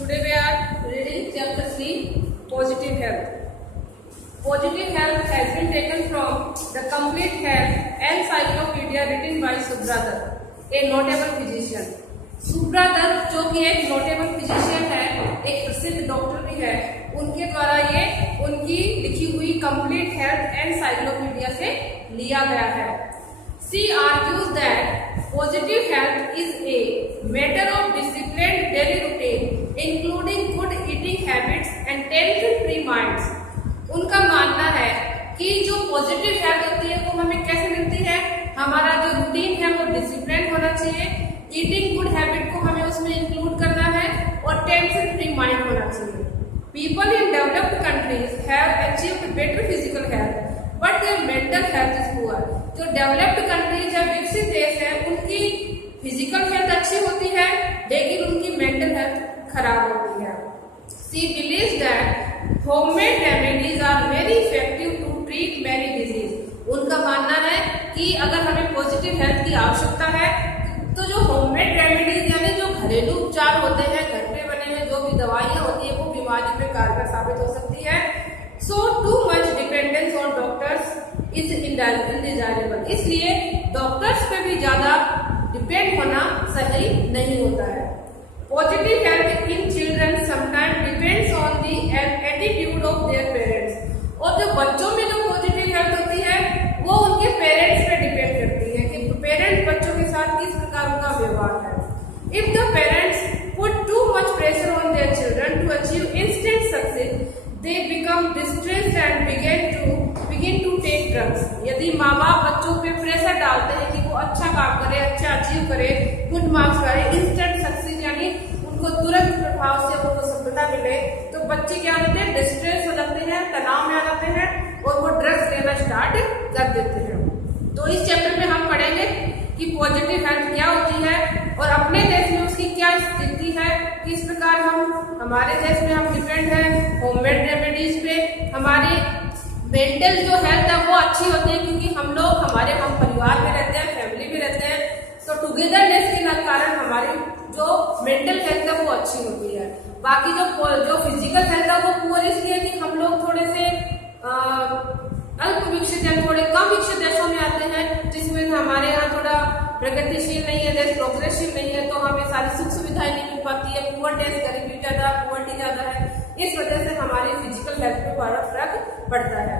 Today we are reading chapter 3, Positive Health. Positive Health has been taken from the Complete Health Encyclopedia written by Subhra Dutt, a notable physician. Subra Dutt जो कि एक notable physician है, एक प्रसिद्ध doctor भी है, उनके द्वारा ये उनकी लिखी हुई कंप्लीट हेल्थ एनसाइक्लोपीडिया से लिया गया है. She argues that positive health is a matter of disciplined daily routine, including good eating habits and tension-free minds. उनका मानना है कि जो पॉजिटिव हेल्थ होती है वो हमें कैसे मिलती है. हमारा जो रूटीन है वो डिसिप्लिन होना चाहिए, ईटिंग गुड हैबिट को हमें उसमें इंक्लूड करना है और टेंशन फ्री माइंड होना चाहिए. People in developed countries have achieved better physical health but their mental health is poor. जो डेवलप्ड कंट्रीज है, विकसित देश है, उनकी फिजिकल हेल्थ अच्छी होती है लेकिन उनकी मेंटल हेल्थ खराब होती है. She believes that homemade remedies are very effective to treat many diseases. उनका मानना है कि अगर हमें पॉजिटिव हेल्थ की आवश्यकता है तो जो होममेड रेमेडीज यानी जो घरेलू उपचार होते हैं, घर पे बने हुए जो भी दवाइयाँ होती है वो बीमारी में कारगर साबित हो सकती है. So too much dependence on doctors is undesirable. इसलिए डॉक्टर्स पे भी ज्यादा डिपेंड होना सही नहीं होता है. Positive health in children sometimes depends on the attitude of their parents. और जो बच्चों में जो पॉजिटिव हेल्थ होती है वो उनके पेरेंट्स पे डिपेंड करती है कि पेरेंट्स बच्चों के साथ किस प्रकार उनका व्यवहार है. If the parents put too much pressure on their children to achieve instant success they become distressed and begin to take drugs. यदि माँ बाप बच्चों पे प्रेशर डालते हैं कि वो अच्छा काम करे, अच्छा अचीव करे, गुड मार्क्स करे, इंस्टेंट सक्सेस यानी उनको तुरंत प्रभाव से उनको सफलता मिले, तो बच्चे क्या होते हैं, डिस्ट्रेस हो जाते हैं, तनाव में आ जाते हैं और वो ड्रग्स लेना स्टार्ट कर देते हैं. तो इस चैप्टर में हम पढ़ेंगे कि पॉजिटिव हेल्थ क्या होती है और अपने देश में उसकी क्या स्थिति है, किस प्रकार हमारे देश में हम डिपेंड है होममेड रेमेडीज पे. हमारी मेंटल जो हेल्थ है वो अच्छी होती है क्योंकि हम परिवार में रहते हैं, फैमिली में रहते हैं, तो टुगेदरनेस के कारण हमारी जो मेंटल हेल्थ है वो अच्छी होती है. बाकी जो फिजिकल हेल्थ है वो पुअर इसलिए कि हम लोग थोड़े से अल्प विकसित या थोड़े कम विकसित देशों में आते हैं जिसमें हमारे यहाँ थोड़ा प्रगतिशील नहीं है, देश प्रोग्रेसिव नहीं है, तो हमें सारी सुख सुविधाएं नहीं मिल पाती है. पुअर देश, गरीबी ज्यादा, पुअर्टी ज्यादा है, इस वजह से हमारी फिजिकल हेल्थ पे बड़ा फर्क पड़ता है.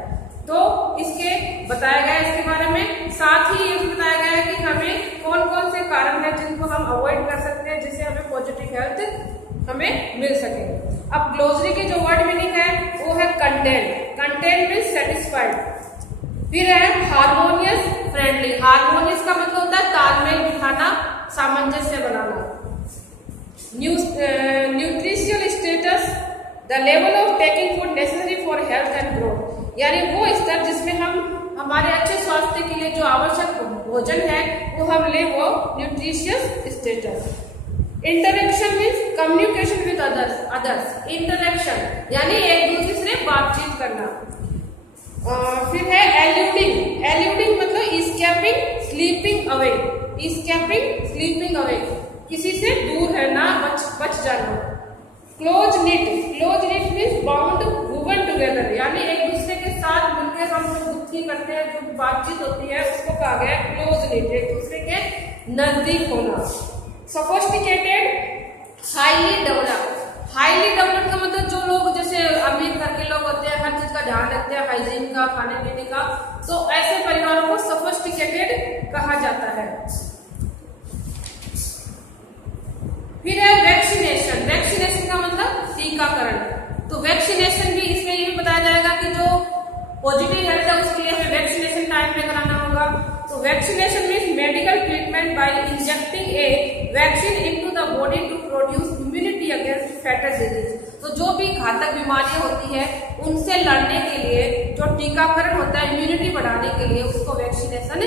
तो इसके बताया गया इसके बारे में, साथ ही ये भी बताया गया है कि हमें कौन कौन से कारण है जिनको हम अवॉइड कर सकते हैं जिससे हमें पॉजिटिव हेल्थ हमें मिल सके. अब ग्लोसरी के जो वर्ड मीनिंग है वो है कंटेंट. Content means satisfied. फिर है हार्मोनियस फ्रेंडली. हार्मोनियस का मतलब होता है तालमेल बिठाना, सामंजस्य बनाना. Nutritional status, the level of taking food necessary for health and growth. यानी वो स्तर जिसमें हम हमारे अच्छे स्वास्थ्य के लिए जो आवश्यक भोजन है वो हम ले, वो nutritious status. Interaction means communication with others. Interaction यानी एक दूसरे से बातचीत करना. फिर है एल्यूडिंग. एल्यूडिंग मतलब escaping sleeping away. Escaping sleeping away, किसी से दूर रहना, बच जाना. Close knit. Close knit means bound woven together, यानी एक दूसरे के साथ मिलकर हम जो गुत्थी करते हैं, जो बातचीत होती है उसको कहा गया है क्लोज निट, एक दूसरे के नजदीक होना. Sophisticated, highly developed. Highly developed का मतलब जो लोग जैसे अमीर घर के लोग होते हैं, हर चीज का ध्यान रखते हैं, हाइजीन का, खाने पीने का, तो ऐसे परिवारों को सोफिस्टिकेटेड कहा जाता है. फिर है वैक्सीनेशन. वैक्सीनेशन का मतलब टीकाकरण. तो वैक्सीनेशन भी इसमें ये भी बताया जाएगा कि जो पॉजिटिव हेल्थ है उसके लिए हमें वैक्सीनेशन टाइम पे कराना होगा. तो vaccination means medical treatment by injecting a vaccine into the body to produce immunity against fatal disease. तो जो भी घातक बीमारियां होती है उनसे लड़ने के लिए जो टीकाकरण होता है, इम्यूनिटी बढ़ाने के लिए, उसको वैक्सीनेशन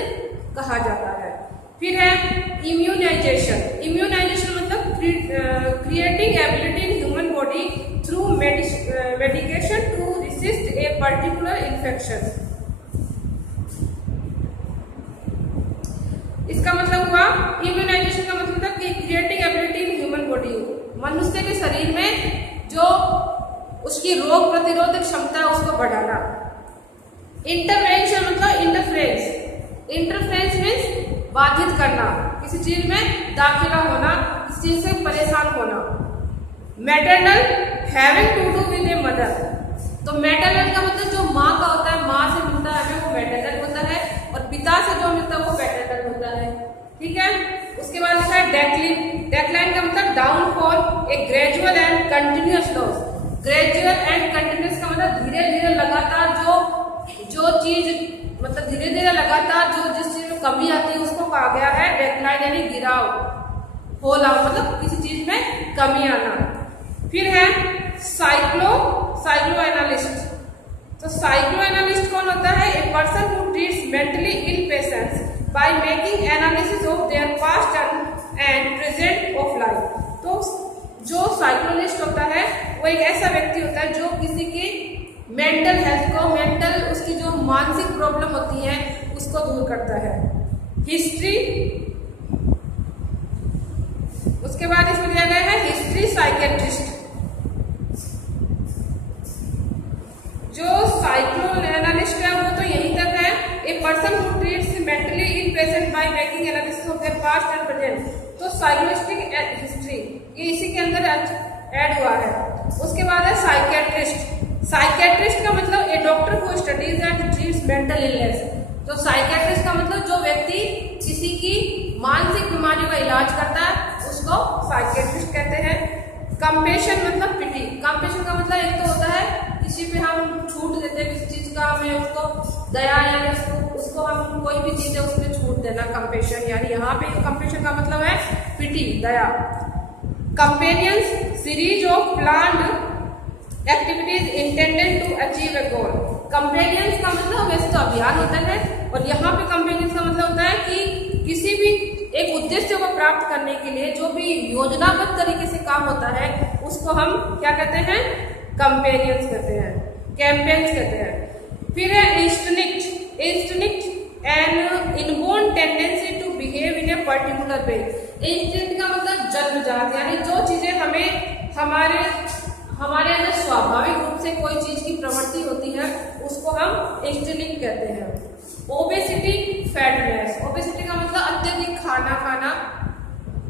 कहा जाता है. फिर है इम्यूनाइजेशन. इम्यूनाइजेशन मतलब creating ability in human body through medication to resist a particular infection. इसका मतलब हुआ इम्यूनाइजेशन का मतलब था कि creating ability in human body, मनुष्य के शरीर में जो उसकी रोग प्रतिरोधक क्षमता है उसको बढ़ाना। इंटरवेंशन मतलब इंटरफ्रेंस। इंटरफ्रेंस मीन्स बाधित करना, किसी चीज में दाखिला होना, किसी चीज से परेशान होना। Maternal having to do with a mother. तो मैटरनल का मतलब जो माँ का होता है, माँ से मिलता है वो मैटरनल होता है, और पिता से जो मिलता है वो पैटर्नल होता है। ठीक है। उसके बाद लिखा है डेक्लाइन। डेक्लाइन का मतलब downfall, A gradual and continuous loss. Gradual and continuous का मतलब धीरे धीरे लगातार जो चीज मतलब धीरे धीरे लगातार जिस चीज में कमी आती है उसको कहा गया है डेक्लाइन, यानी गिराव, होल आउट, मतलब किसी चीज में कमी आना। फिर है साइक्लो एनालिस्ट। तो साइक्लो एनालिस्ट कौन होता है? A person who treats mentally ill patients by making analysis of their past and present of life. तो जो साइकोलॉजिस्ट होता है वो एक ऐसा व्यक्ति होता है जो किसी की मेंटल हेल्थ को, मेंटल उसकी जो मानसिक प्रॉब्लम होती है उसको दूर करता है। हिस्ट्री, उसके बाद इसमें दिया गया है हिस्ट्री साइकेट्रिस्ट। जो साइक्लो एनालिस्ट है वो तो यहीं तक है। A person who treats mentally ill patient by making analysis of their past and present. तो साइकोलॉजिस्टिक हिस्ट्री ये इसी के अंदर ऐड हुआ है। उसके बाद है साइकेट्रिस्ट। साइकेट्रिस्ट का मतलब a doctor who studies and treats mental illness. तो साइकेट्रिस्ट का मतलब जो व्यक्ति किसी की मानसिक बीमारी का इलाज करता है उसको साइकेट्रिस्ट कहते हैं। कंपेशन मतलब पिटी। कंपेशन का मतलब एक तो होता है किसी पे हम छूट देते हैं, किसी चीज का हमें उसको दया, यानी उसको हम कोई भी चीज है उसमें छूट देना, कंपेशन। यानी यहाँ पे कंपेशन का मतलब है पिटी, दया। Companions series of planned activities intended to achieve a goal. Companions का मतलब वैसे तो अभियान होता है, और यहाँ पे कंपेनियंस का मतलब होता है कि किसी भी एक उद्देश्य को प्राप्त करने के लिए जो भी योजनाबद्ध तरीके से काम होता है उसको हम क्या कहते हैं? कंपेनियंस कहते हैं, कैंपेन्स कहते हैं। फिर है instinct. Instinct and inborn tendency to behave in a particular way. Instinct का मतलब जन्मजात, यानी जो चीजें हमें हमारे अंदर स्वाभाविक रूप से कोई चीज की प्रवृत्ति होती है उसको हम इंस्टिंक्ट कहते हैं। Obesity, fatness. ओबेसिटी का मतलब अत्यधिक खाना,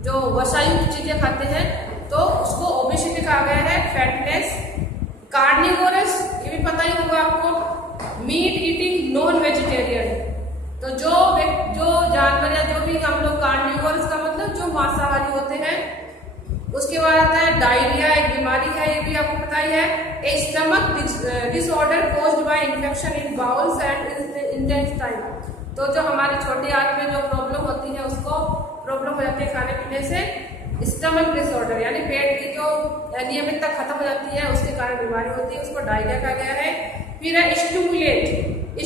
जो वसायुक्त चीजें खाते हैं तो उसको ओबेसिटी कहा गया है। फैटनेस। कार्निवोरस, ये भी पता ही होगा आपको, मीट ईटिंग नॉन वेजिटेरियन। तो जो जानवर या जो भी हम लोग, कार्निवोरस का मतलब जो मांसाहारी होते हैं। उसके बाद आता है डायरिया, एक बीमारी है, ये भी आपको पता ही है। A stomach disorder caused by infection in bowels and intestine. तो जो हमारे छोटे आंत में जो प्रॉब्लम होती है उसको प्रॉब्लम हो जाती है खाने पीने से। स्टमक डिसऑर्डर यानी पेट की जो नियमितता खत्म हो जाती है उसके कारण बीमारी होती है, उसको डायरिया कहा गया है। फिर है स्टिमुलेट।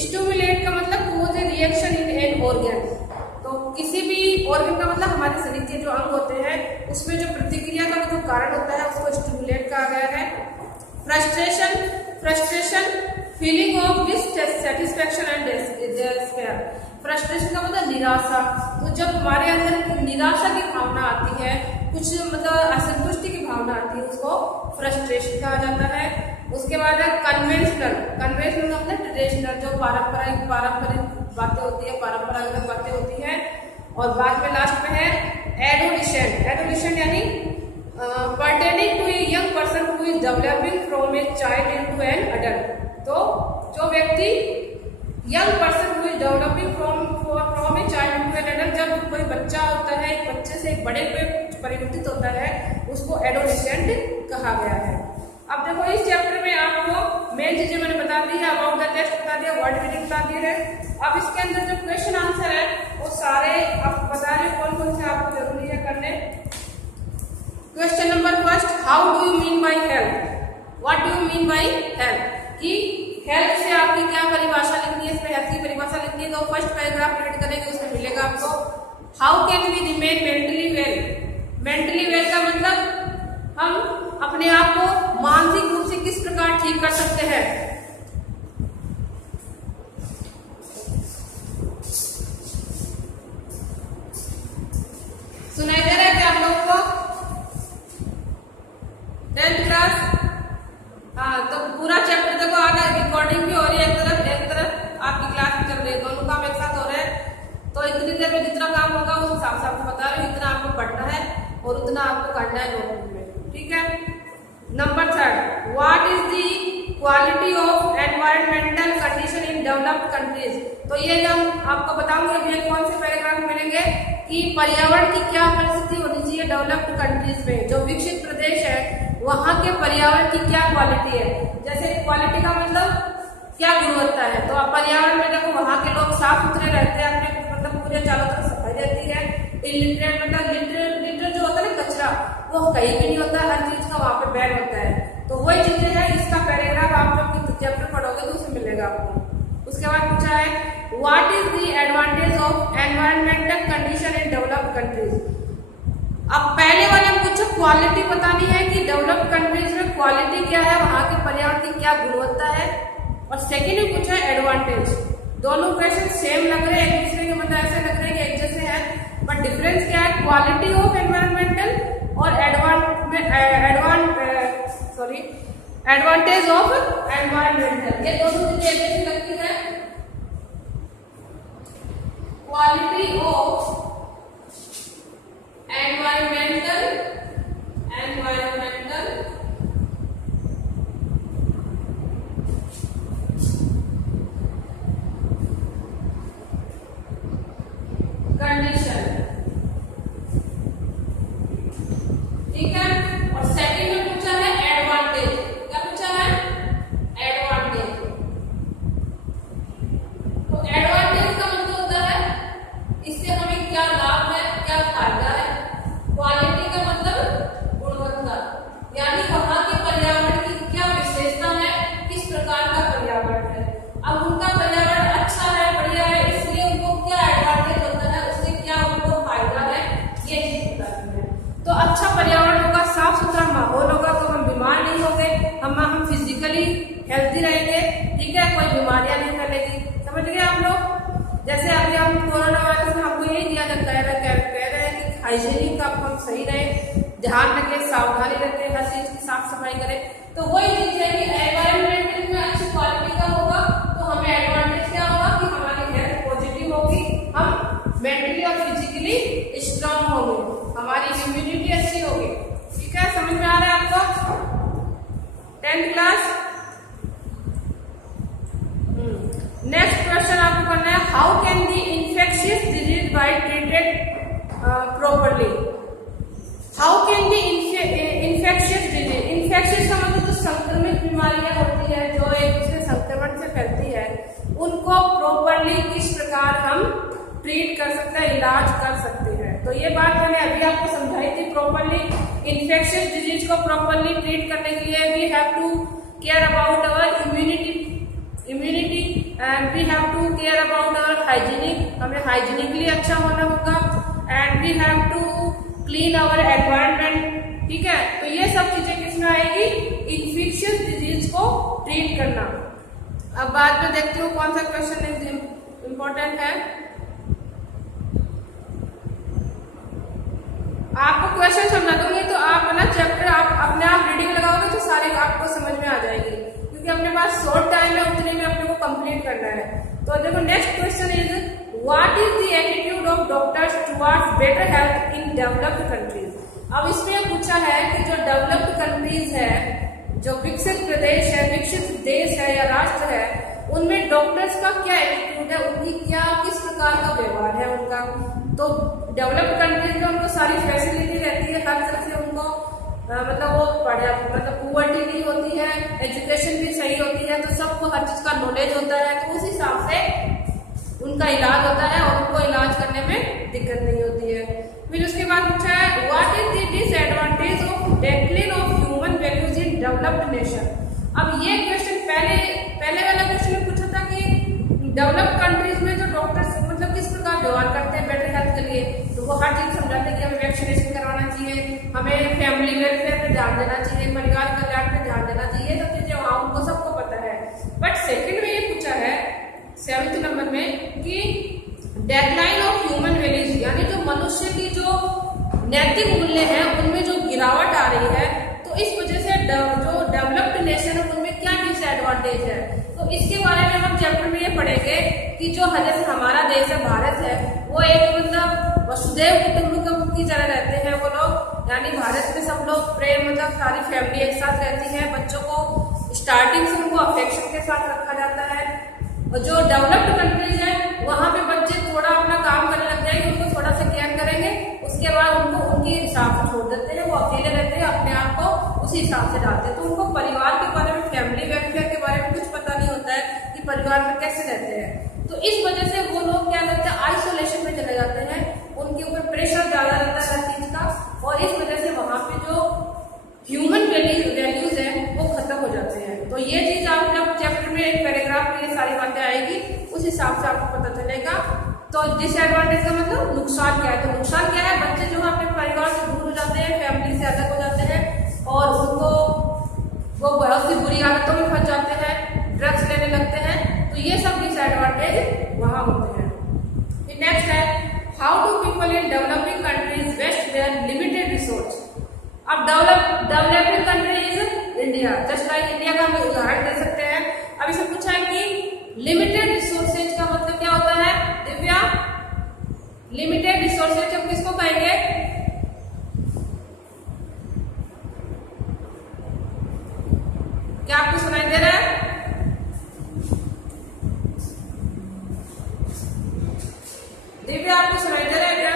स्टिमुलेट का मतलब cause a reaction in an organ. तो किसी भी ऑर्गन का मतलब हमारे शरीर के जो अंग होते हैं उसमें जो प्रतिक्रिया का जो कारण होता है उसको स्टिमुलेट कहा गया है। Frustration feeling of dissatisfaction and despair. Frustration का मतलब निराशा। तो जब हमारे अंदर निराशा की भावना आती है, कुछ मतलब असंतुष्टि की भावना आती है, उसको फ्रस्ट्रेशन कहा जाता है। उसके बाद है कन्वेंशनल। कन्वेंशनल का मतलब ट्रेडिशनल, जो पारंपरिक बातें होती है, परंपरागत बातें होती है। और बाद में लास्ट में है एडोलेसेंट। एडोलेसेंट यानी pertaining to a young person who is developing from a child into an adult. तो जो व्यक्ति young person who is developing from a child into an adult, जब कोई बच्चा होता है एक बच्चे से एक बड़े पे परिवर्तित होता है उसको एडोलेसेंट कहा गया है। अब देखो इस चैप्टर में आपको मेन चीजें मैंने बता दी है, अबाउट द टेस्ट बता दिया, वर्ड मीनिंग बता दी है। अब इसके अंदर जो क्वेश्चन आंसर है वो सारे आप बता रहे कौन कौन से आपको जरूरी है करने। Question number first, how do you mean by health? What do you mean by health? कि हेल्थ से आपकी क्या परिभाषा लिखनी है, इसमें हेल्थ की परिभाषा लिखनी है। तो फर्स्ट पैराग्राफ रीड करेंगे उसमें मिलेगा आपको। How can we remain mentally well? Mentally well का मतलब हम अपने आप को मानसिक रूप से किस प्रकार ठीक कर सकते हैं। सुनाई दे रहा है क्या आप लोगों को? में जितना काम होगा उस हिसाब से आपको बता रहे हो, इतना आपको पढ़ना है और उतना आपको करना है नोटबुक में, ठीक है। Number 3, what is the quality of environmental condition in developed countries. तो ये जब आपको बताऊंगे ये कौन से पैराग्राफ मिलेंगे कि पर्यावरण की क्या परिस्थिति होनी चाहिए डेवलप्ड कंट्रीज में, जो विकसित प्रदेश है वहां के पर्यावरण की क्या क्वालिटी है। जैसे क्वालिटी का मतलब क्या गुणवत्ता है, तो आप पर्यावरण में देखो वहां के लोग साफ सुथरे रहते हैं, अपने मतलब पूरे चारों तरफ सफाई रहती है, इलिटरेट मतलब लिटर जो होता है ना कचरा वो कहीं भी नहीं होता, हर चीज का वहां पे बैन होता है। तो वही चीजें हैं, इसका पैराग्राफ आप जब चैप्टर पढ़ोगे तो उसमें मिलेगा आपको। उसके बाद पूछा है what is the advantage of environmental condition in developed countries. अब पहले वाले में कुछ क्वालिटी बतानी है कि डेवलप्ड कंट्रीज में क्वालिटी क्या है, वहां के पर्यावरण की क्या गुणवत्ता है, और सेकेंड में पूछा है एडवांटेज। दोनों क्वेश्चन सेम लग रहे हैं, एक दूसरे के मतलब ऐसे लग रहे हैं कि एक जैसे हैं, बट डिफरेंस क्या है, क्वालिटी ऑफ एनवायरमेंटल और एडवांटेज ऑफ एनवायरमेंटल, ये दोनों चीजें जैसी लगती है। क्वालिटी ऑफ एनवायरमेंटल कंडीशन, ठीक है। और सेकंड में पूछा है एडवांटेज, क्या पूछा है एडवांटेज। तो एडवांटेज का मतलब होता है इससे हमें क्या लाभ है, क्या फायदा है। क्वालिटी का मतलब गुणवत्ता, यानी वहां के पर्यावरण की क्या विशेषता है, किस प्रकार का पर्यावरण है। अब उनका पर्यावरण अच्छा है, बढ़िया है, इसलिए उनको क्या एडवांटेज होता है, उससे क्या उनको फायदा है, ये चीज बतानी है। तो अच्छा पर्यावरण होगा, साफ सुथरा माहौल होगा तो हम बीमार नहीं होंगे, हम फिजिकली हेल्थी रहेंगे, ठीक है, कोई बीमारियां नहीं फैलेगी। समझ गए आप लोग। जैसे अभी हम कोरोना वायरस में हमको यही दिया जाता है, कह रहे हैं कि हाइजीनिक का हम सही रहे, ध्यान रखें, सावधानी रखें, हर चीज की साफ सफाई करें। तो वही चीज है कि एनवायरमेंट में अच्छी क्वालिटी का होगा तो हमें एडवांटेज क्या होगा कि हमारी हेल्थ पॉजिटिव होगी, हम मेंटली और फिजिकली स्ट्रांग होंगे, हमारी इम्यूनिटी अच्छी होगी, ठीक है। समझ में आ रहा है आपको 10th क्लास। नेक्स्ट क्वेश्चन आपको करना है how can the infectious disease bye treated properly. How can the infectious disease, infectious का मतलब जो संक्रमित बीमारियां होती है जो एक दूसरे संक्रमण से फैलती है, उनको प्रॉपरली किस प्रकार हम ट्रीट कर सकते हैं, इलाज कर सकते हैं। तो ये बात मैंने अभी आपको समझाई थी। प्रॉपरली इन्फेक्शियस डिजीज को प्रॉपरली ट्रीट करने के लिए we have to care about our immunity and we have to care about our hygienic, हमें हाइजीनिकली अच्छा होना होगा, and we have to clean our environment, ठीक है। तो ये सब चीजें किसमें आएगी, इन्फेक्शियस डिजीज को ट्रीट करना। अब बाद में देखते हो कौन सा क्वेश्चन इम्पोर्टेंट है। आपको क्वेश्चन समझा दूंगी तो आप ना चैप्टर आप अपने आप रीडिंग लगाओगे तो सारे आपको समझ में आ जाएगी, क्योंकि अपने पास शॉर्ट टाइम है, उतने में अपने को कंप्लीट करना है। तो देखो next question is what is the attitude of doctors towards better health in developed countries. अब इसमें पूछा है कि जो डेवलप्ड कंट्रीज है, जो विकसित प्रदेश है, विकसित देश है या राष्ट्र है, उनमें डॉक्टर्स का क्या एटीट्यूड है, उनकी क्या किस प्रकार का व्यवहार है उनका। तो डेवलप्ड कंट्रीज में उनको सारी फैसिलिटी रहती है, हर तरह से उनको मतलब वो पढ़ा मतलब पुअर्टी नहीं होती है, एजुकेशन भी सही होती है, तो सबको हर चीज का नॉलेज होता है, तो उस हिसाब से उनका इलाज होता है और उनको इलाज करने में दिक्कत नहीं होती है। फिर उसके बाद पूछा है what is the disadvantage of decline of human values in developed nation. अब ये क्वेश्चन पहले वाला क्वेश्चन में पूछा था कि डेवलप्ड कंट्रीज में जो डॉक्टर्स मतलब किस प्रकार व्यवहार करते हैं बेटर हेल्थ के लिए, तो वो हर चीज समझाते हैं कि हमें वैक्सीनेशन करवाना चाहिए, हमें फैमिली वेलफेयर पे ध्यान देना चाहिए, परिवार कल्याण पे ध्यान देना चाहिए, सब चीजें वहां उनको सबको पता है। बट सेकंड में ये पूछा है 7th नंबर में कि डेक्लाइन ऑफ ह्यूमन वैल्यूज, यानी जो मनुष्य की जो नैतिक मूल्य है उनमें जो गिरावट आ रही है, तो इस वजह से जो डेवलप्ड नेशन है उनमें क्या डिसएडवांटेज है। तो तो इसके बारे में हम चैप्टर में ये पढ़ेंगे कि जो जैसे हमारा देश है भारत है, वो एक मतलब वसुधैव कुटुंबकम की तरह रहते हैं वो लोग, यानी भारत में सब लोग प्रेम मतलब सारी फैमिली एक साथ रहती है। बच्चों को स्टार्टिंग से उनको अफेक्शन के साथ रखा जाता है। और जो डेवलप्ड कंट्रीज है वहां पे बच्चे थोड़ा अपना काम करने लग जाएंगे, उनको थोड़ा सा केयर करेंगे, उसके बाद उनको उनके हिसाब से छोड़ देते हैं, वो अकेले रहते हैं, अपने आप को उसी हिसाब से डालते हैं। तो उनको परिवार के बारे में, फैमिली वेलफेयर के बारे में कुछ पता नहीं होता है कि परिवार में कैसे रहते हैं। तो इस वजह से वो लोग क्या करते हैं, आइसोलेशन में चले जाते हैं, उनके ऊपर प्रेशर ज्यादा रहता है हर चीज का, और इस वजह से वहां पे जो ह्यूमन वैल्यूज है वो खत्म हो जाते हैं। तो ये चीज आप जब चैप्टर में एक पैराग्राफ में ये सारी बातें आएगी, उस हिसाब से आपको पता चलेगा। तो डिसएडवांटेज का मतलब नुकसान क्या है, तो नुकसान क्या है, बच्चे जो है अपने परिवार से दूर हो जाते हैं, फैमिली से अलग हो जाते हैं, और उनको वो बहुत सी बुरी आदतों में फंस जाते हैं, ड्रग्स लेने लगते हैं। तो ये सब डिसएडवांटेज वहां होते हैं। नेक्स्ट है, how do people in developing countries waste their limited resource. अब developing country is India, just like India का हम उदाहरण दे सकते हैं। अब इसमें पूछा है कि लिमिटेड रिसोर्सेज का मतलब क्या होता है दिव्या? लिमिटेड रिसोर्सेज हम किसको कहेंगे? क्या आपको सुनाई दे रहा है? दिव्या आपको सुनाई दे रहा है क्या?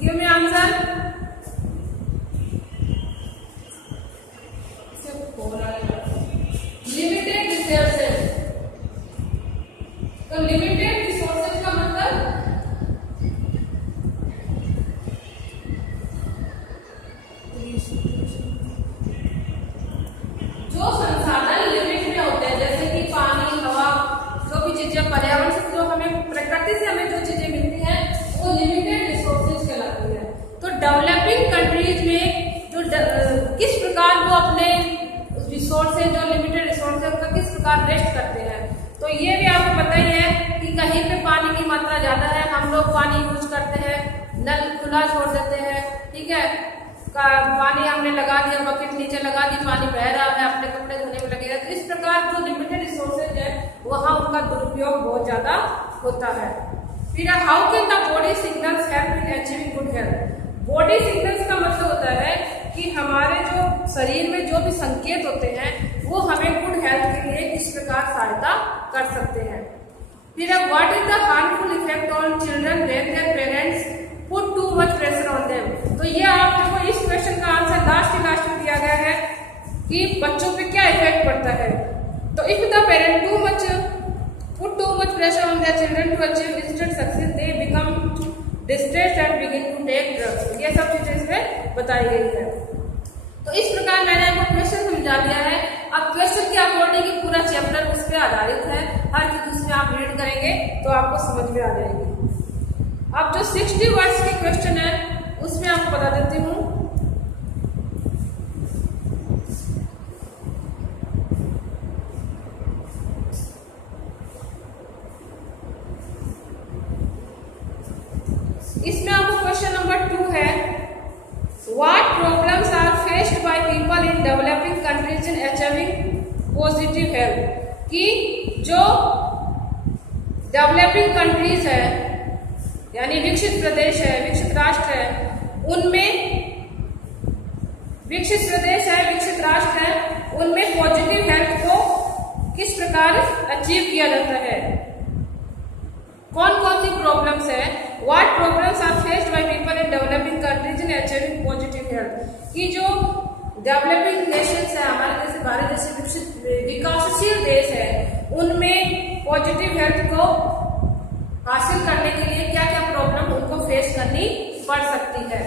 Give me answer. Limited resources, तो लिमिटेड रिसोर्सेज का मतलब जो संसाधन लिमिट में होते हैं, जैसे कि पानी, हवा, जो भी चीजें पर्यावरण से, जो हमें प्रकृति से हमें जो चीजें मिलती हैं वो लिमिटेड रिसोर्सेज कहलाती है। तो डेवलपिंग कंट्रीज में जो किस प्रकार वो अपने रिसोर्सेज, जो लिमिटेड रिसोर्सेज है उनका किस प्रकार वेस्ट करते हैं। तो ये भी आपको पता ही है कि कहीं पे पानी की मात्रा ज्यादा है, हम लोग पानी यूज करते हैं, नल खुला छोड़ देते हैं, ठीक है, पानी हमने लगा दिया, बकेट नीचे लगा दी, पानी बह रहा है, अपने कपड़े धोने में लगेगा। तो इस प्रकार जो लिमिटेड रिसोर्सेज है वहां उनका दुरुपयोग बहुत ज्यादा होता है। फिर how can the body signals help in achieving good health. Body signals का मतलब होता है कि हमारे जो शरीर में जो भी संकेत होते हैं वो हमें गुड हेल्थ के लिए किस प्रकार सहायता कर सकते हैं। फिर what is the harmful effect on children when their parents put too much pressure on them. तो ये आप देखो, इस क्वेश्चन का आंसर लास्ट में दिया गया है कि बच्चों पे क्या इफेक्ट पड़ता है। तो if the parent put too much pressure on their children to achieve instant success, they become distressed and begin to take drugs. ये सब चीजें इसमें बताई गई है। तो इस प्रकार मैंने आपको क्वेश्चन समझा दिया है। अब क्वेश्चन के अकॉर्डिंग की पूरा चैप्टर उस पर आधारित है, हर चीज उसमें आप रीड करेंगे तो आपको समझ में आ जाएगी। अब जो 60 वर्ड्स के क्वेश्चन है उसमें आपको बता देती हूँ। इसमें आपको क्वेश्चन नंबर 2 है, what problems are faced by people in developing countries in achieving positive health. कि जो डेवलपिंग कंट्रीज है यानी विकसित प्रदेश है, विकसित राष्ट्र है, उनमें विकसित प्रदेश है, विकसित राष्ट्र है, उनमें पॉजिटिव हेल्थ को किस प्रकार अचीव किया जाता है। कौन कौन सी प्रॉब्लम्स है, what problems are faced by people in developing countries in achieving positive health. कि जो डेवलपिंग नेशंस है, हमारे जैसे भारत जैसे विकसित विकासशील देश है, उनमें पॉजिटिव हेल्थ को हासिल करने के लिए क्या क्या प्रॉब्लम उनको फेस करनी पड़ सकती है।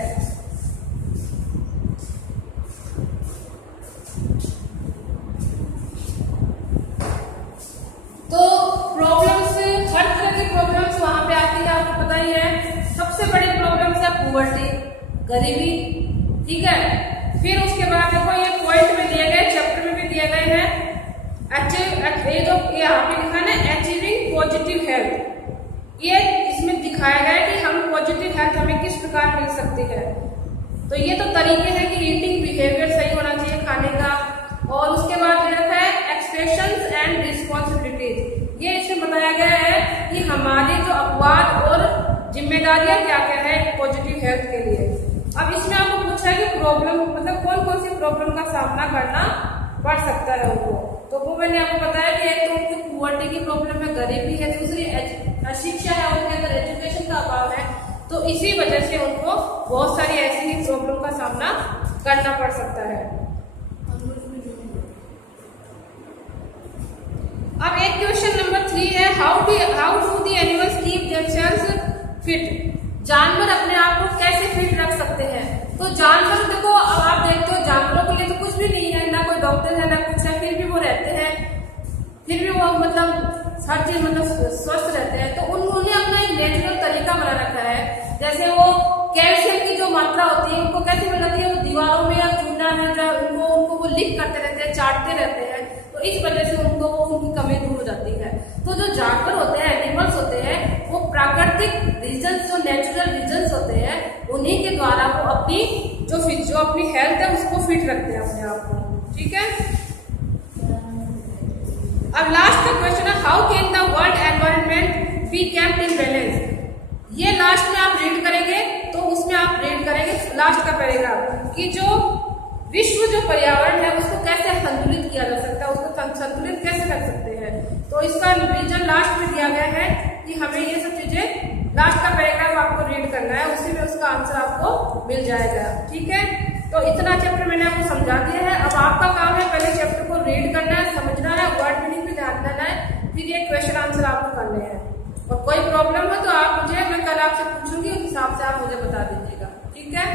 तो प्रॉब्लम्स, हर तरह की प्रॉब्लम्स वहां पे आती है, आपको पता ही है। सबसे बड़ी प्रॉब्लम्स है पुअर्टी, गरीबी, ठीक है। फिर उसके बाद देखो ये पॉइंट में दिए गए, चैप्टर में भी दिए गए हैं, ये जो यहाँ पे लिखा है ना अचीविंग पॉजिटिव हेल्थ, ये इसमें दिखाया गया है कि हम पॉजिटिव हेल्थ हमें किस प्रकार मिल सकती है। तो ये तो तरीके हैं कि ईटिंग बिहेवियर सही होना चाहिए खाने का, और उसके बाद रखा है एक्सप्रेशन एंड रिस्पॉन्सिबिलिटीज। ये इसमें बताया गया है कि हमारी जो अपवाद और जिम्मेदारियां क्या क्या है पॉजिटिव हेल्थ के लिए। अब इसमें आपको पूछा है कि प्रॉब्लम मतलब कौन कौन सी प्रॉब्लम का सामना करना पड़ सकता है उनको। तो वो मैंने आपको बताया कि एक तो उनकी पुअर्टी की प्रॉब्लम है, गरीबी है, दूसरी अशिक्षा है, उनके अंदर एजुकेशन का अभाव है। तो इसी वजह से उनको बहुत सारी ऐसी प्रॉब्लम का सामना करना पड़ सकता है। अब एक क्वेश्चन नंबर 3 है, how do the animals keep themselves fit. जानवर अपने आप को कैसे फिट रख सकते हैं। तो जानवर देखो, अब आप देखते हो जानवरों के लिए तो कुछ भी नहीं है, ना कोई डॉक्टर है ना कुछ है, फिर भी वो रहते हैं, फिर भी वो मतलब हर चीज मतलब स्वस्थ रहते हैं। तो उन्होंने अपना एक नेचुरल तरीका बना रखा है। जैसे वो कैल्शियम की जो मात्रा होती है उनको कैसे मिल जाती है, वो दीवारों में या चूना है उनको वो लीक करते रहते हैं, चाटते रहते हैं। तो इस वजह से उनको उनकी कमी दूर हो जाती है। तो जो जानवर होते हैं, एनिमल्स होते हैं, वो प्राकृतिक रीजन्स जो नेचुरल रीजन्स होते हैं उन्हीं के द्वारा वो अपनी जो अपनी हेल्थ है उसको फिट रखते हैं अपने आप को। ठीक है। अब लास्ट का क्वेश्चन है, how can the world environment be kept in balance. ये लास्ट में आप रीड करेंगे तो उसमें आप रीड करेंगे लास्ट का पैराग्राफ कि जो विश्व जो पर्यावरण है उसको कैसे संतुलित किया जा सकता है, उसको संतुलित कैसे रख सकते हैं। तो इसका रीजन लास्ट में दिया गया है कि हमें ये सब चीजें लास्ट का पैराग्राफ आपको रीड करना है, उसी में उसका आंसर आपको मिल जाएगा। ठीक है। तो इतना चैप्टर मैंने आपको समझा दिया है। अब आपका काम है पहले चैप्टर को रीड करना है, समझना है, वर्ड मीनिंग पे ध्यान देना है, फिर ये क्वेश्चन आंसर आपको करने हैं। और कोई प्रॉब्लम हो तो आप मुझे, मैं कल आपसे पूछूंगी, उस हिसाब से आप मुझे बता दीजिएगा। ठीक है।